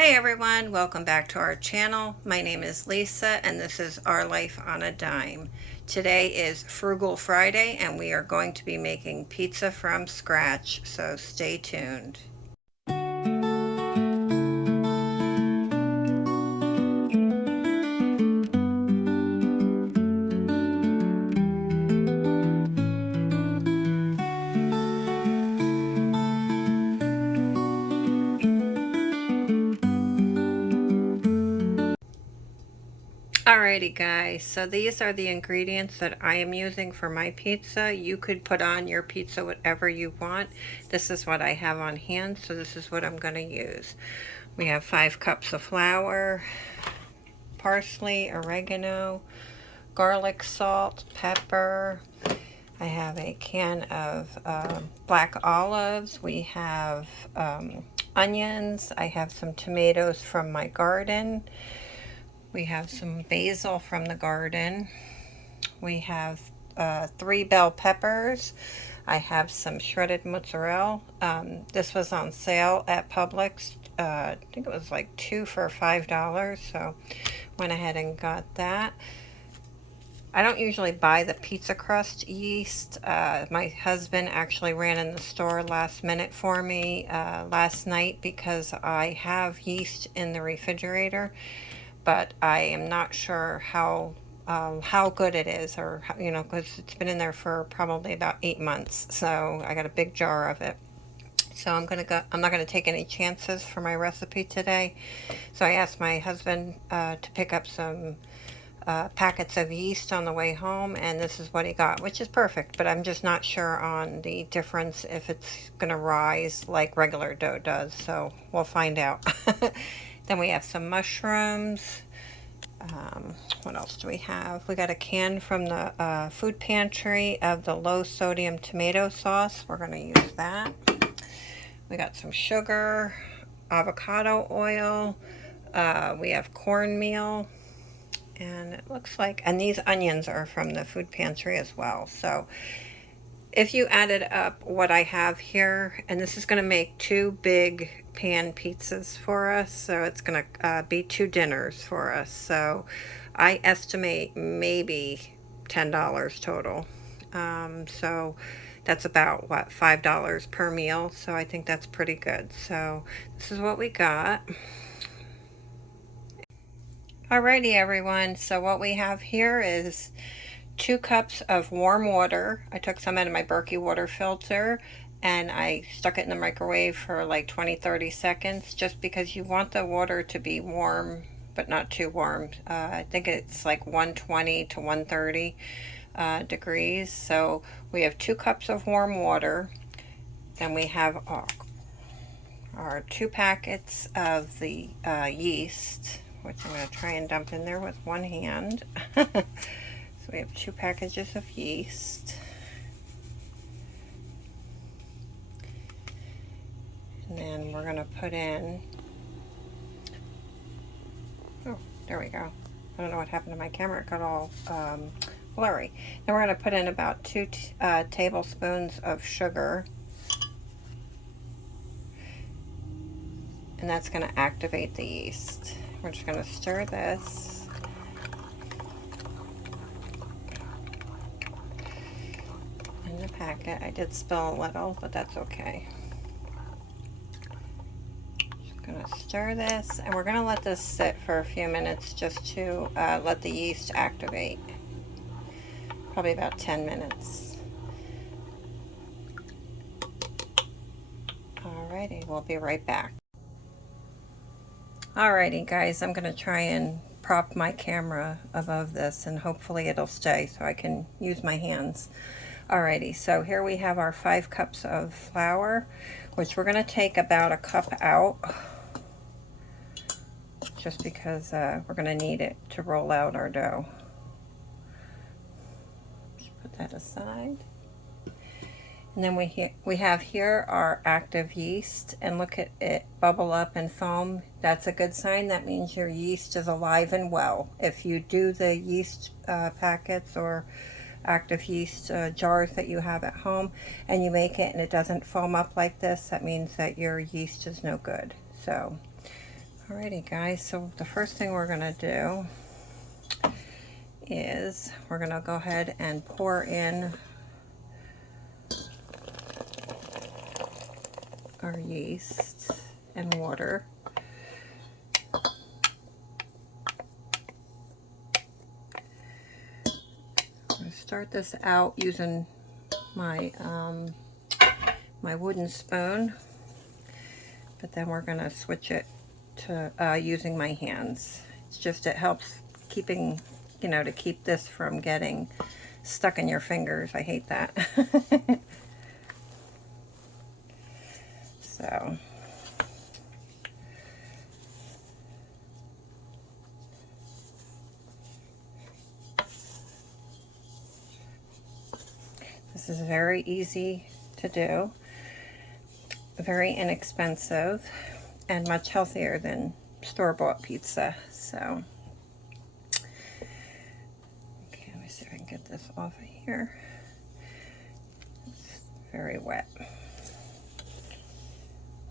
Hey everyone, welcome back to our channel. My name is Lisa and this is Our Life on a Dime. Today is Frugal Friday and we are going to be making pizza from scratch, so stay tuned. Alrighty guys, so these are the ingredients that I am using for my pizza. You could put on your pizza whatever you want. This is what I have on hand, so this is what I'm going to use. We have 5 cups of flour, parsley, oregano, garlic, salt, pepper. I have a can of black olives. We have onions. I have some tomatoes from my garden. We have some basil from the garden. We have 3 bell peppers. I have some shredded mozzarella. This was on sale at Publix. I think it was like 2 for $5, so went ahead and got that. I don't usually buy the pizza crust yeast. My husband actually ran in the store last minute for me last night because I have yeast in the refrigerator, but I am not sure how good it is, or because it's been in there for probably about 8 months. So I got a big jar of it. So I'm not gonna take any chances for my recipe today. So I asked my husband to pick up some packets of yeast on the way home, and this is what he got, which is perfect, but I'm just not sure on the difference if it's gonna rise like regular dough does, so we'll find out. Then we have some mushrooms. What else do we have? We got a can from the food pantry of the low sodium tomato sauce. We're going to use that. We got some sugar, avocado oil. We have cornmeal. And it looks like, and these onions are from the food pantry as well. So if you added up what I have here, and this is going to make 2 big pan pizzas for us, so it's going to be 2 dinners for us. So I estimate maybe $10 total. So that's about, what, $5 per meal. So I think that's pretty good. So this is what we got. Alrighty everyone, so what we have here is 2 cups of warm water. I took some out of my Berkey water filter and I stuck it in the microwave for like 20-30 seconds, just because you want the water to be warm but not too warm. I think it's like 120 to 130 degrees. So we have 2 cups of warm water. Then we have our 2 packets of the yeast, which I'm going to try and dump in there with one hand. So we have 2 packages of yeast. And then we're going to put in, oh, there we go. I don't know what happened to my camera. It got all blurry. Then we're going to put in about 2 tablespoons of sugar. And that's going to activate the yeast. We're just going to stir this. In the packet, I did spill a little, but that's okay. Just going to stir this, and we're going to let this sit for a few minutes just to let the yeast activate. Probably about 10 minutes. Alrighty, we'll be right back. Alrighty guys, I'm going to try and prop my camera above this and hopefully it'll stay so I can use my hands. Alrighty, so here we have our 5 cups of flour, which we're going to take about a cup out, just because we're going to need it to roll out our dough. Just put that aside. And then we have here our active yeast, and look at it bubble up and foam. That's a good sign. That means your yeast is alive and well. If you do the yeast packets or active yeast jars that you have at home and you make it and it doesn't foam up like this, that means that your yeast is no good. So Alrighty guys, so the first thing we're gonna do is we're gonna go ahead and pour in our yeast and water. I'm gonna start this out using my my wooden spoon, but then we're gonna switch it to using my hands. It's just, it helps keeping, you know, to keep this from getting stuck in your fingers. I hate that. So this is very easy to do, very inexpensive, and much healthier than store-bought pizza. So, okay, let me see if I can get this off of here. It's very wet.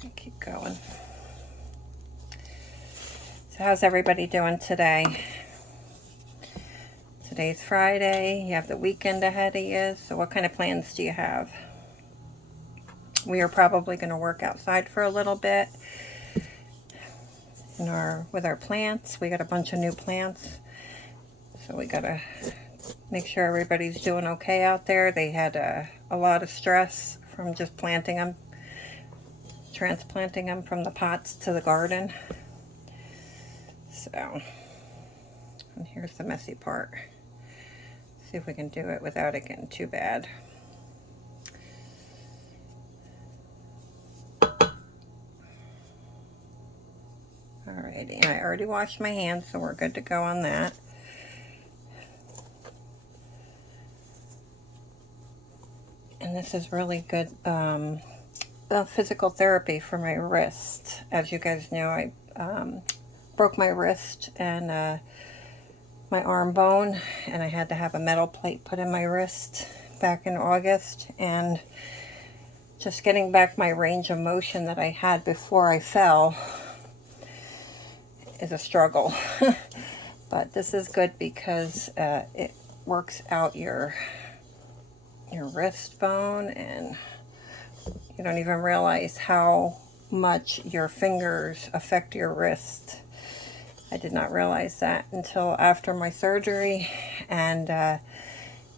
I'll keep going. So how's everybody doing today? Today's Friday. You have the weekend ahead of you. So what kind of plans do you have? We are probably going to work outside for a little bit with our plants. We got a bunch of new plants, so we got to make sure everybody's doing okay out there. They had a lot of stress from just planting them, transplanting them from the pots to the garden. So, and here's the messy part. See if we can do it without it getting too bad. Alrighty, and I already washed my hands, so we're good to go on that. And this is really good physical therapy for my wrist. As you guys know, I broke my wrist and my arm bone, and I had to have a metal plate put in my wrist back in August, and just getting back my range of motion that I had before I fell is a struggle. But this is good because it works out your wrist bone, and you don't even realize how much your fingers affect your wrist. I did not realize that until after my surgery, and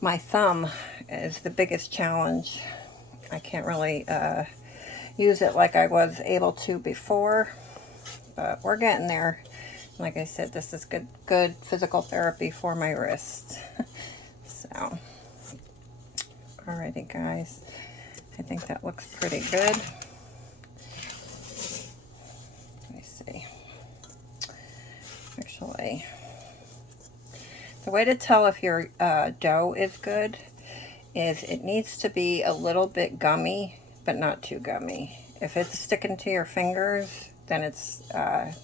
my thumb is the biggest challenge. I can't really use it like I was able to before, but we're getting there. Like I said, this is good physical therapy for my wrist. So, alrighty guys, I think that looks pretty good. Let me see. Actually, the way to tell if your dough is good is it needs to be a little bit gummy, but not too gummy. If it's sticking to your fingers, then it's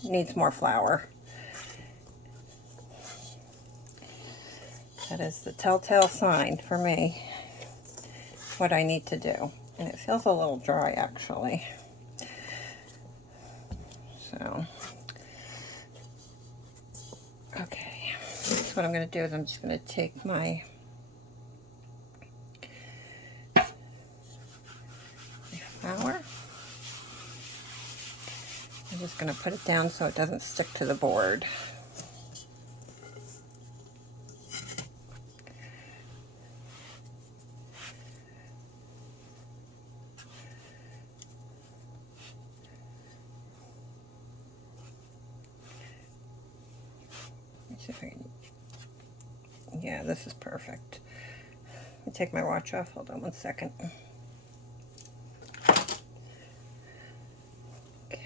needs more flour. That is the telltale sign for me what I need to do. And it feels a little dry, actually. So, okay. So what I'm going to do is I'm just going to take my flour. I'm just going to put it down so it doesn't stick to the board. Yeah, this is perfect. Let me take my watch off. Hold on one second. Okay.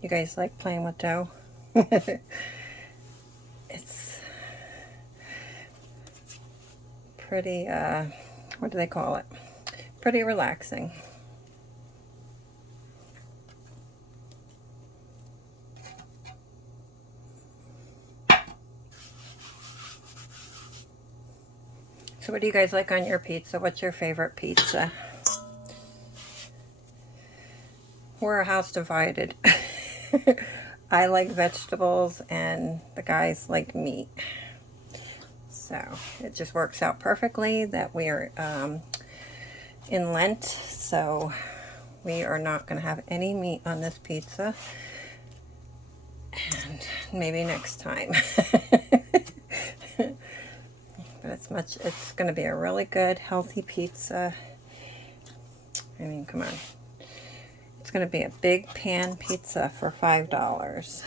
You guys like playing with dough? It's pretty, what do they call it? Pretty relaxing. So what do you guys like on your pizza? What's your favorite pizza? We're a house divided. I like vegetables and the guys like meat. So it just works out perfectly that we are in Lent, so we are not going to have any meat on this pizza. And maybe next time. But it's going to be a really good, healthy pizza. I mean, come on. It's going to be a big pan pizza for $5.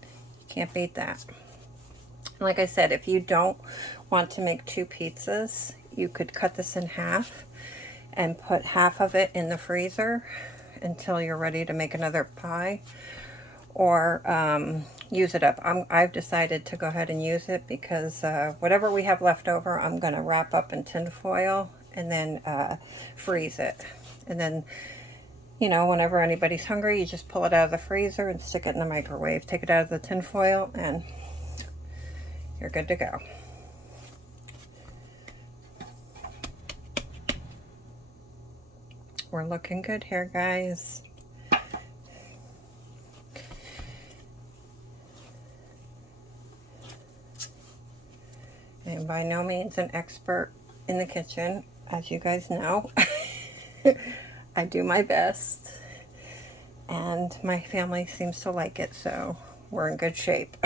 You can't beat that. Like I said, if you don't want to make 2 pizzas, you could cut this in half and put half of it in the freezer until you're ready to make another pie, or use it up. I've decided to go ahead and use it because whatever we have left over, I'm going to wrap up in tin foil and then freeze it. And then, you know, whenever anybody's hungry, you just pull it out of the freezer and stick it in the microwave. Take it out of the tin foil and you're good to go. We're looking good here, guys. And by no means an expert in the kitchen, as you guys know. I do my best, and my family seems to like it, so we're in good shape.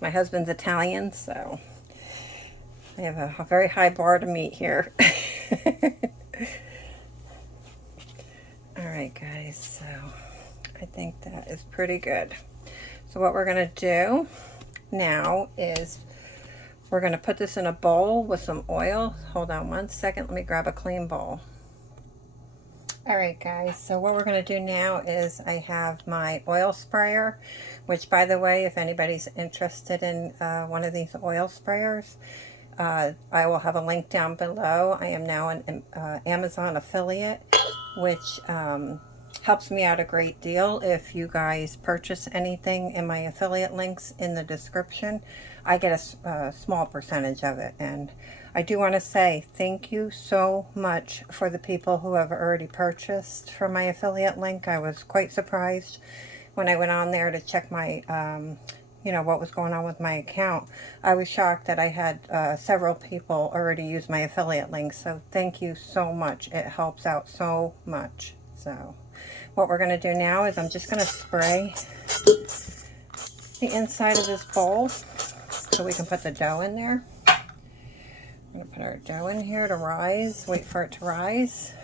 My husband's Italian, so I have a very high bar to meet here. Alright guys, so I think that is pretty good. So what we're going to do now is we're going to put this in a bowl with some oil. Hold on one second, let me grab a clean bowl. Alright guys, so what we're going to do now is I have my oil sprayer, which by the way, if anybody's interested in one of these oil sprayers, I will have a link down below. I am now an Amazon affiliate, which helps me out a great deal. If you guys purchase anything in my affiliate links in the description, I get a small percentage of it. And I do want to say thank you so much for the people who have already purchased from my affiliate link. I was quite surprised when I went on there to check my you know, what was going on with my account. I was shocked that I had several people already use my affiliate link, so thank you so much. It helps out so much. So what we're going to do now is I'm just going to spray the inside of this bowl so we can put the dough in there. I'm going to put our dough in here to rise, wait for it to rise.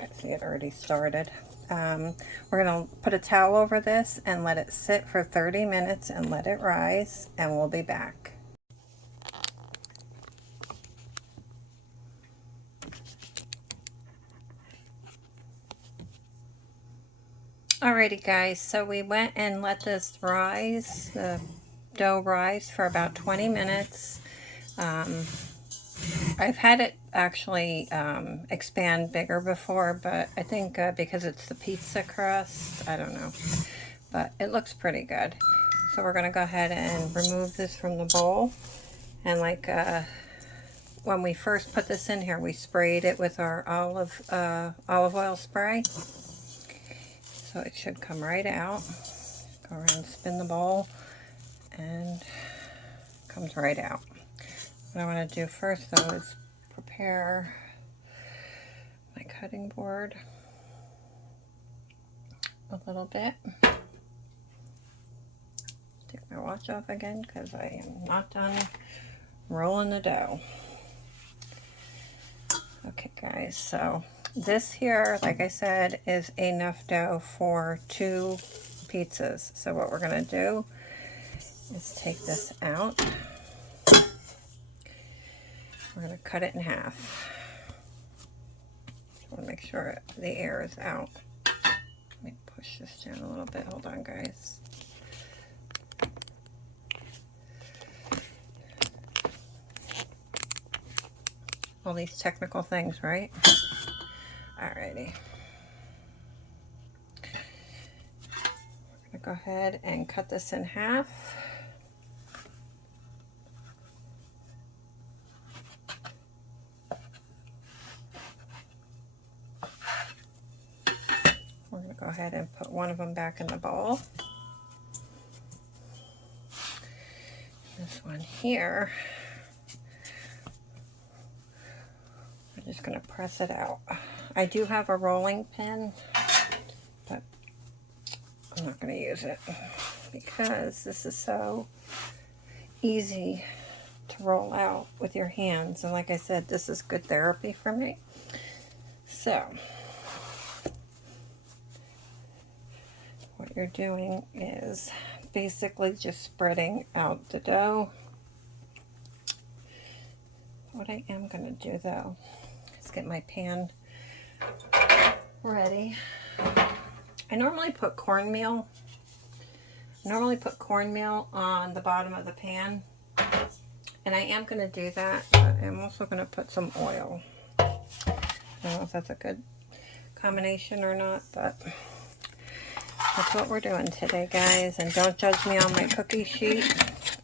I see it already started. We're going to put a towel over this and let it sit for 30 minutes and let it rise, and we'll be back. Alrighty guys, so we went and let this rise, the dough rise for about 20 minutes. I've had it actually expand bigger before, but I think because it's the pizza crust, I don't know, but it looks pretty good. So we're going to go ahead and remove this from the bowl, and like when we first put this in here, we sprayed it with our olive oil spray, so it should come right out. Go around and spin the bowl, and it comes right out. What I want to do first though is prepare my cutting board a little bit. Take my watch off again because I am not done rolling the dough. Okay guys, so this here, like I said, is enough dough for 2 pizzas. So what we're going to do is take this out. We're going to cut it in half. I want to make sure the air is out. Let me push this down a little bit. Hold on, guys. All these technical things, right? Alrighty. We're going to go ahead and cut this in half. ahead and put one of them back in the bowl. This one here, I'm just going to press it out. I do have a rolling pin, but I'm not going to use it because this is so easy to roll out with your hands. And like I said, this is good therapy for me. So what you're doing is basically just spreading out the dough. What I am going to do though is get my pan ready. I normally put cornmeal. On the bottom of the pan, and I am going to do that, but I'm also going to put some oil. I don't know if that's a good combination or not, but that's what we're doing today, guys. And don't judge me on my cookie sheet.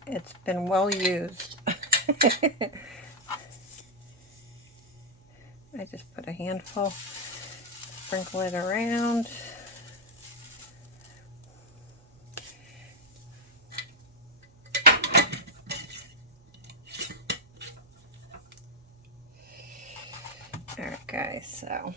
It's been well used. I just put a handful, sprinkle it around. Alright guys, so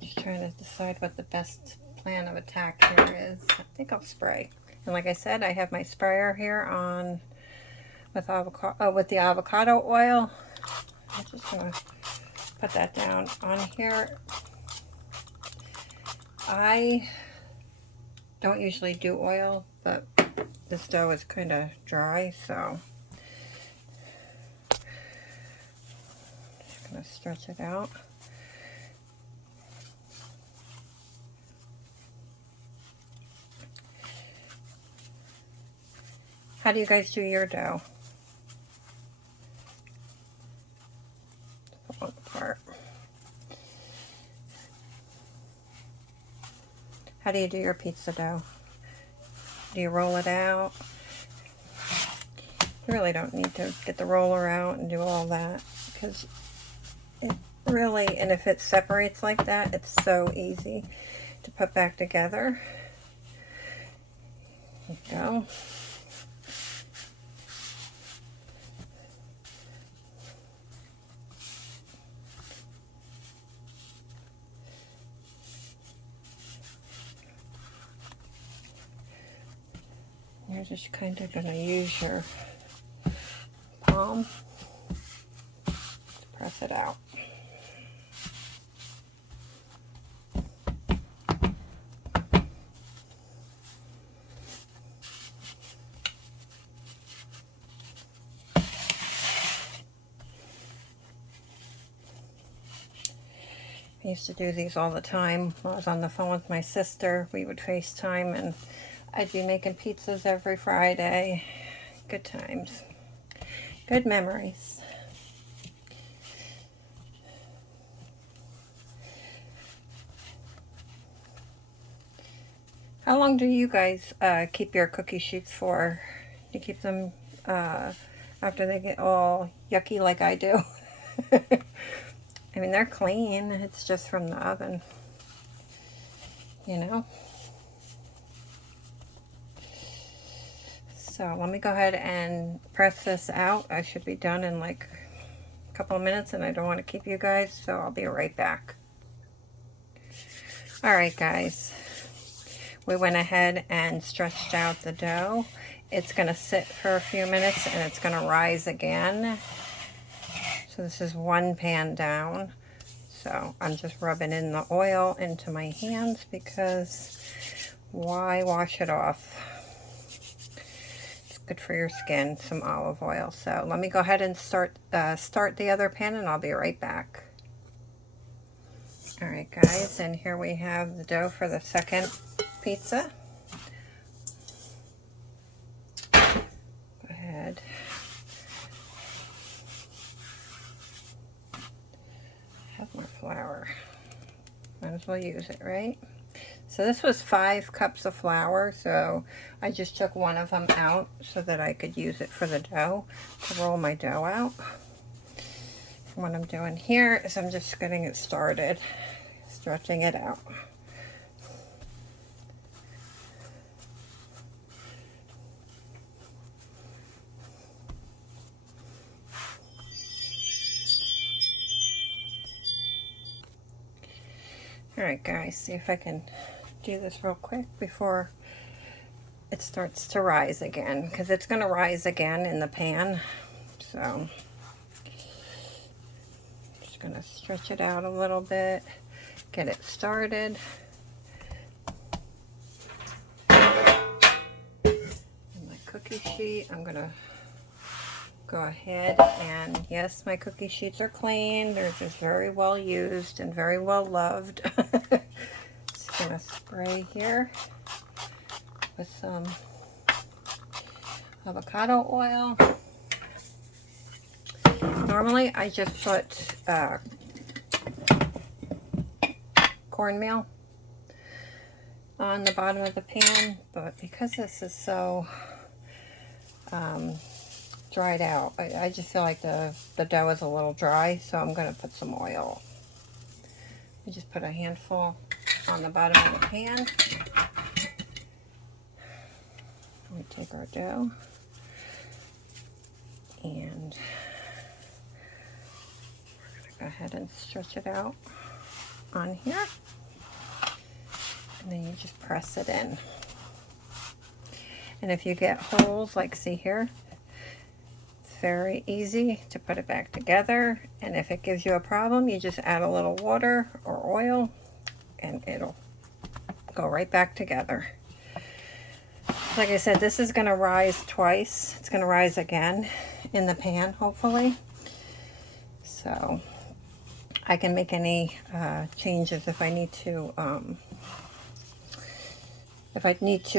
just trying to decide what the best plan of attack here is. I think I'll spray. And like I said, I have my sprayer here on with the avocado oil. I'm just gonna put that down on here. I don't usually do oil, but this dough is kind of dry, so just gonna stretch it out. How do you guys do your dough? Put one apart. How do you do your pizza dough? Do you roll it out? You really don't need to get the roller out and do all that, because it really, and if it separates like that, it's so easy to put back together. There you go. You're just kind of going to use your palm to press it out. I used to do these all the time. When I was on the phone with my sister, we would FaceTime, and I'd be making pizzas every Friday. Good times. Good memories. How long do you guys keep your cookie sheets for? Do you keep them after they get all yucky like I do? I mean, they're clean. It's just from the oven, you know? So let me go ahead and press this out. I should be done in like a couple of minutes, and I don't want to keep you guys, so I'll be right back. Alright guys, we went ahead and stretched out the dough. It's going to sit for a few minutes and it's going to rise again. So this is one pan down. So I'm just rubbing in the oil into my hands because why wash it off? It's good for your skin, some olive oil. So let me go ahead and start the other pan, and I'll be right back. Alright guys, and here we have the dough for the second pizza. Go ahead. I have more flour. Might as well use it, right? So this was 5 cups of flour, so I just took one of them out so that I could use it for the dough, to roll my dough out. And what I'm doing here is I'm just getting it started, stretching it out. Alright guys, see if I can do this real quick before it starts to rise again, because it's going to rise again in the pan. So just going to stretch it out a little bit, get it started. And my cookie sheet, I'm going to go ahead and, yes, my cookie sheets are clean. They're just very well used and very well loved. Just going to spray here with some avocado oil. Normally I just put cornmeal on the bottom of the pan, but because this is so dried out, I just feel like the dough is a little dry, so I'm going to put some oil. We just put a handful on the bottom of the pan. We take our dough and we're going to go ahead and stretch it out on here, and then you just press it in. And if you get holes, like see here, it's very easy to put it back together. And if it gives you a problem, you just add a little water or oil and it'll go right back together. Like I said, this is going to rise twice. It's going to rise again in the pan, hopefully. So I can make any changes if I need to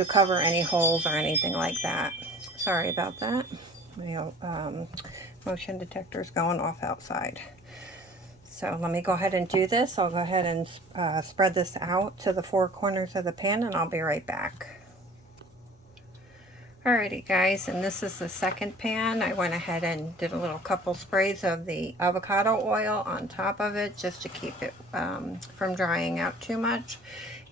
cover any holes or anything like that. Sorry about that. My motion detector is going off outside. So let me go ahead and do this. I'll go ahead and spread this out to the 4 corners of the pan, and I'll be right back. Alrighty guys, and this is the second pan. I went ahead and did a little couple sprays of the avocado oil on top of it just to keep it from drying out too much.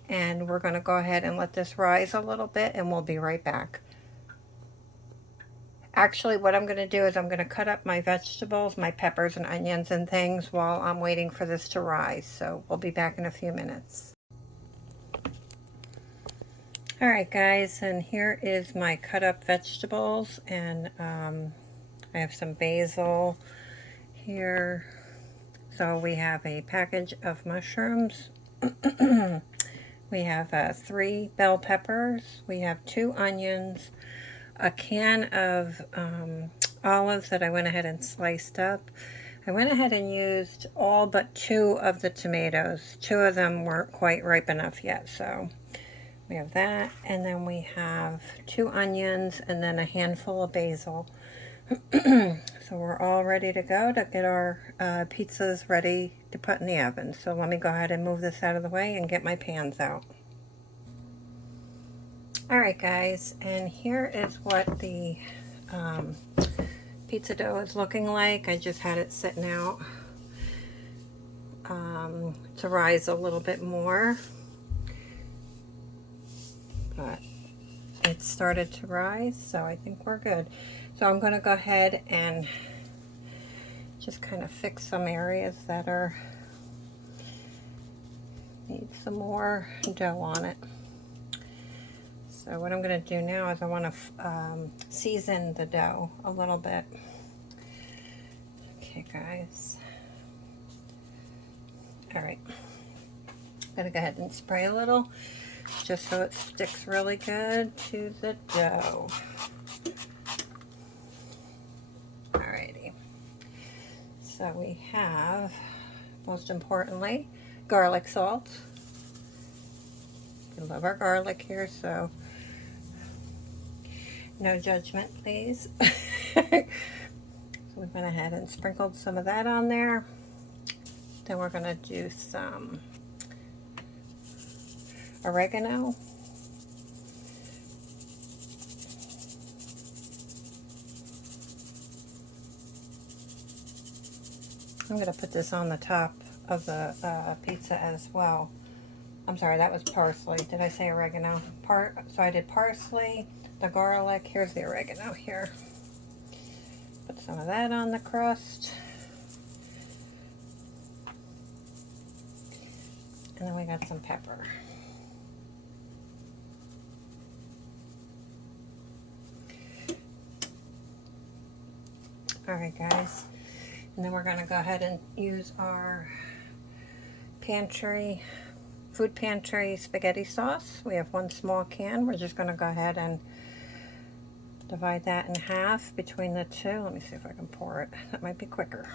And we're going to go ahead and let this rise a little bit, and we'll be right back. Actually, what I'm going to do is I'm going to cut up my vegetables, my peppers and onions and things while I'm waiting for this to rise. So we'll be back in a few minutes. Alright guys, and here is my cut up vegetables, and I have some basil here. So we have a package of mushrooms. We have 3 bell peppers. We have 2 onions, a can of olives that I went ahead and sliced up. I went ahead and used all but 2 of the tomatoes. 2 of them weren't quite ripe enough yet, so we have that. And then we have 2 onions and then a handful of basil. So we're all ready to go to get our pizzas ready to put in the oven. So let me go ahead and move this out of the way and get my pans out. Alright guys, and here is what the pizza dough is looking like. I just had it sitting out to rise a little bit more, but it started to rise, so I think we're good. So I'm going to go ahead and just kind of fix some areas that need some more dough on it. So what I'm going to do now is I want to season the dough a little bit. Okay guys. Alright. I'm going to go ahead and spray a little just so it sticks really good to the dough. Alrighty. So we have, most importantly, garlic salt. We love our garlic here, so no judgment, please. So we went ahead and sprinkled some of that on there. Then we're going to do some oregano. I'm going to put this on the top of the pizza as well. I'm sorry, that was parsley. Did I say oregano? So I did parsley, the garlic. Here's the oregano here. Put some of that on the crust. And then we got some pepper. Alright guys, and then we're going to go ahead and use our food pantry spaghetti sauce. We have one small can. We're just going to go ahead and divide that in half between the two. Let me see if I can pour it. That might be quicker.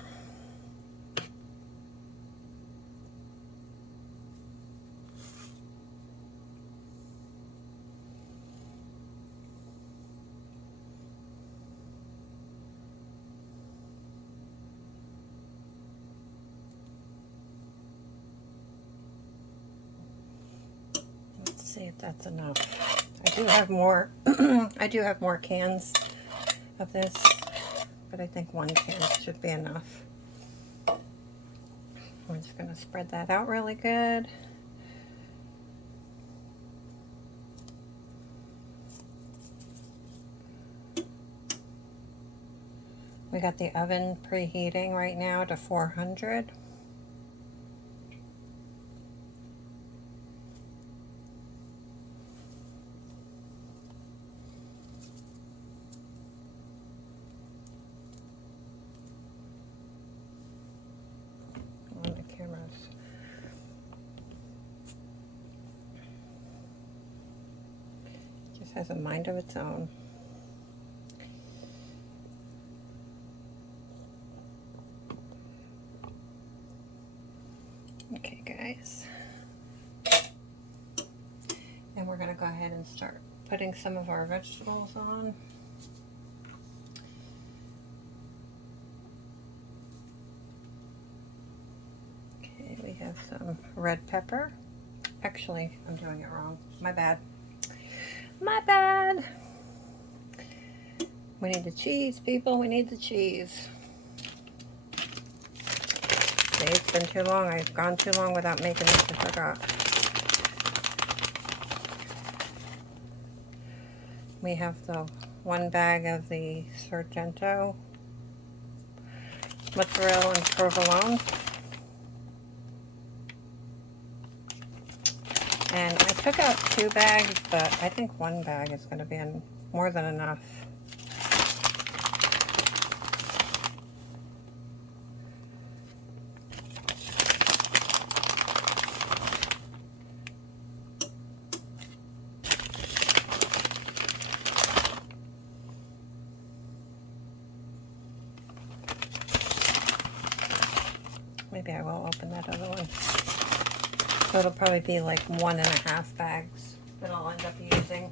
See if that's enough. I do have more I do have more cans of this, but I think one can should be enough. I'm just going to spread that out really good. We got the oven preheating right now to 400. Just has a mind of its own. Okay guys, and we're going to go ahead and start putting some of our vegetables on. Okay, we have some red pepper. Actually, I'm doing it wrong. My bad. My bad. We need the cheese, people. We need the cheese. See, it's been too long. I've gone too long without making this. I forgot. We have the one bag of the Sargento mozzarella and provolone. And I took out 2 bags, but I think 1 bag is going to be more than enough. Maybe I will open that other one. So it'll probably be like 1.5 bags that I'll end up using.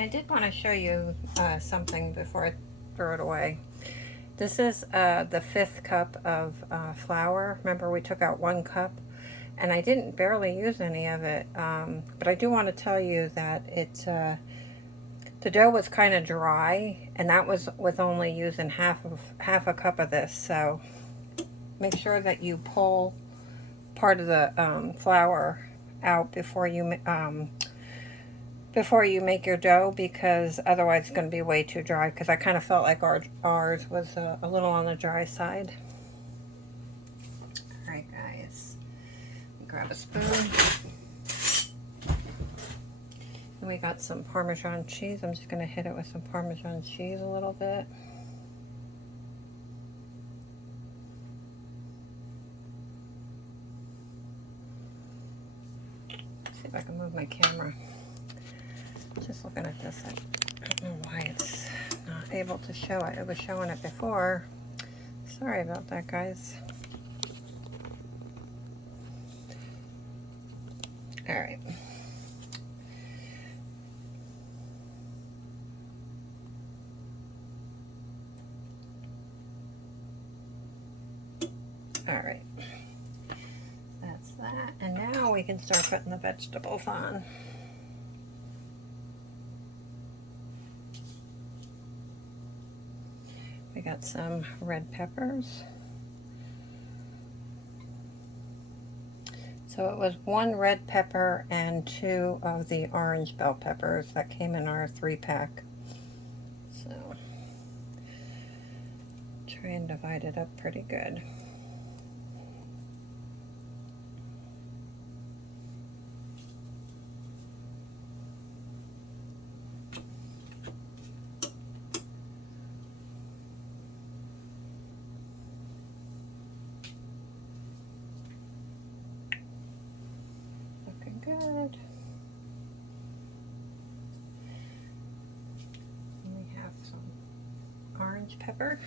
I did want to show you something before I throw it away. This is the 5th cup of flour. Remember, we took out 1 cup, and I didn't barely use any of it. But I do want to tell you that the dough was kind of dry, and that was with only using half a cup of this. So make sure that you pull part of the flour out before you make your dough, because otherwise it's going to be way too dry, because I kind of felt like ours was a little on the dry side. Alright guys, grab a spoon. And We got some Parmesan cheese. I'm just going to hit it with some Parmesan cheese a little bit. See if I can move my camera. Just looking at this, I don't know why it's not able to show it. It was showing it before. Sorry about that, guys. All right. All right. That's that. And now we can start putting the vegetables on. We got some red peppers. So it was 1 red pepper and 2 of the orange bell peppers that came in our 3-pack. So try and divide it up pretty good. Looking good. And we have some orange pepper.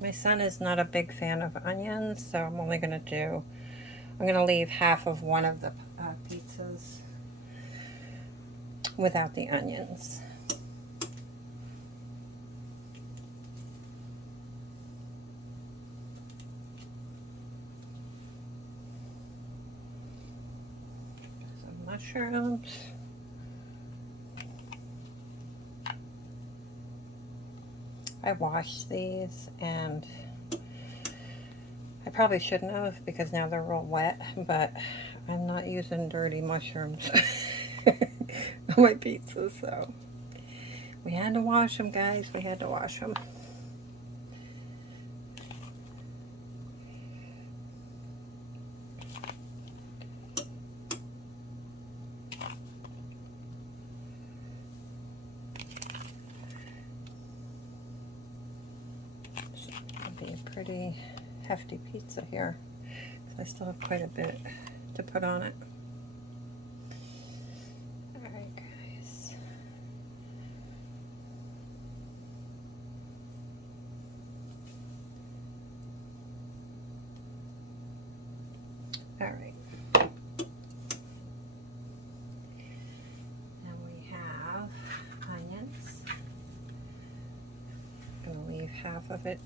My son is not a big fan of onions, so I'm going to leave half of one of the pizzas without the onions. Some mushrooms. I washed these, and I probably shouldn't have because now they're real wet, but I'm not using dirty mushrooms on my pizza, so we had to wash them, guys. We had to wash them. Be a pretty hefty pizza here, because I still have quite a bit to put on it. Alright, guys. Alright. Now we have onions. I'm going to leave half of it.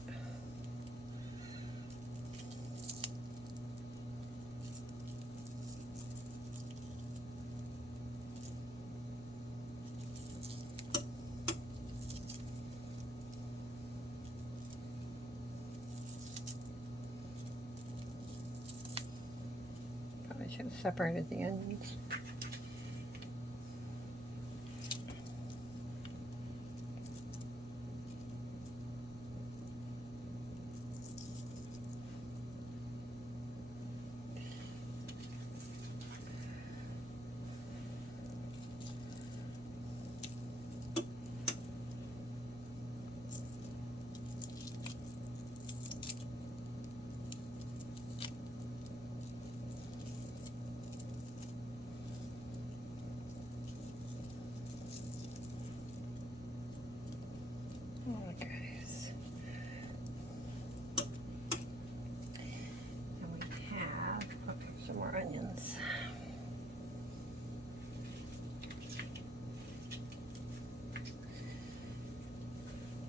I should have separated the onions. Guys, and we have some more onions.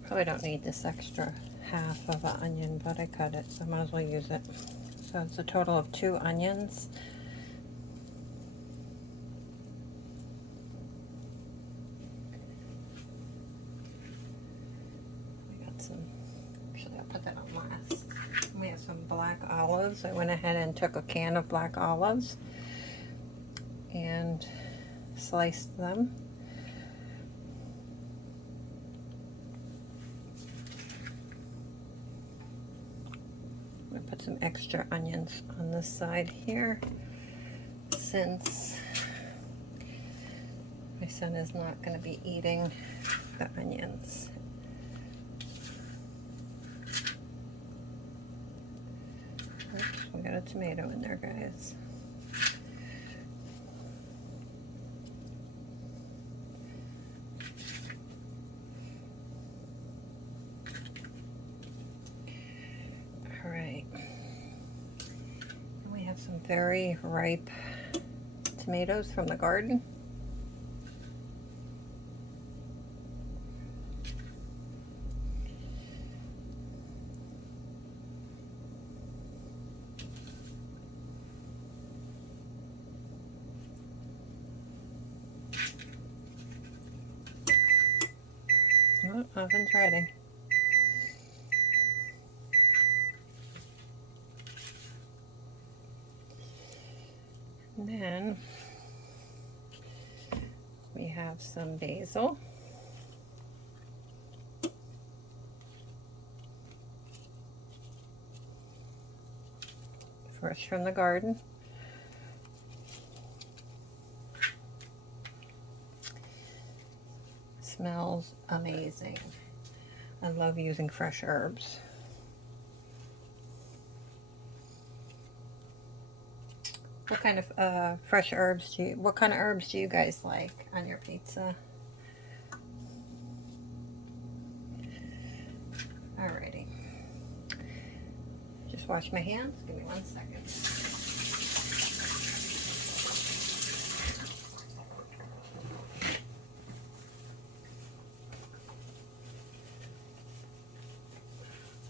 Probably don't need this extra half of an onion, but I cut it, so I might as well use it. So it's a total of 2 onions. olives. I went ahead and took a can of black olives and sliced them. I'm going to put some extra onions on this side here, since my son is not going to be eating the onions. Oops, we got a tomato in there, guys. All right. And we have some very ripe tomatoes from the garden. Oh, oven's ready. And then we have some basil. Fresh from the garden. Smells amazing. I love using fresh herbs. What kind of fresh herbs what kind of herbs do you guys like on your pizza? Alrighty. Just wash my hands. Give me 1 second.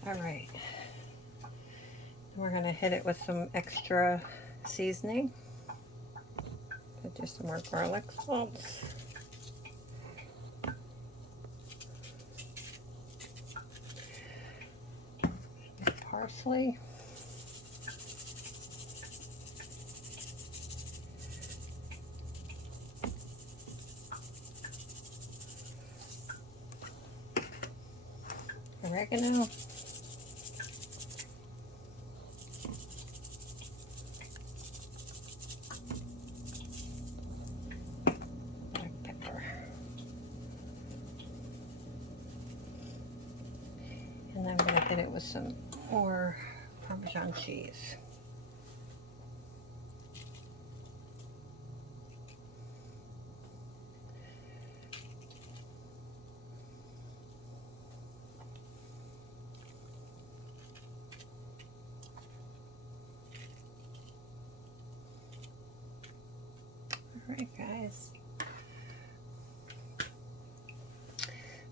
Alright. We're going to hit it with some extra seasoning. Just some more garlic salt. Parsley. Oregano. Black pepper. And then I'm going to hit it with some more Parmesan cheese. Alright, guys.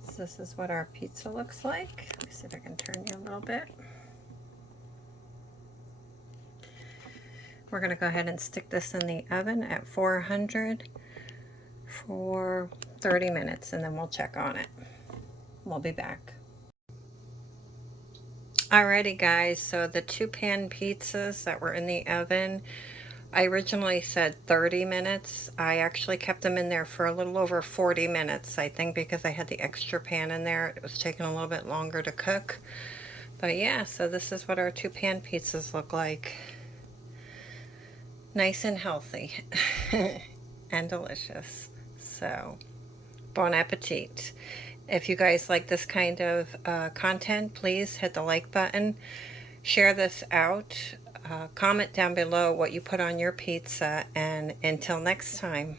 So this is what our pizza looks like. Let me see if I can turn you a little bit. We're going to go ahead and stick this in the oven at 400 for 30 minutes, and then we'll check on it. We'll be back. Alrighty, guys, so the 2-pan pizzas that were in the oven, I originally said 30 minutes. I actually kept them in there for a little over 40 minutes, I think, because I had the extra pan in there. It was taking a little bit longer to cook. But yeah, so this is what our 2-pan pizzas look like. Nice and healthy and delicious. So, bon appetit. If you guys like this kind of content, please hit the like button. Share this out. Comment down below what you put on your pizza. And until next time,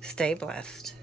stay blessed.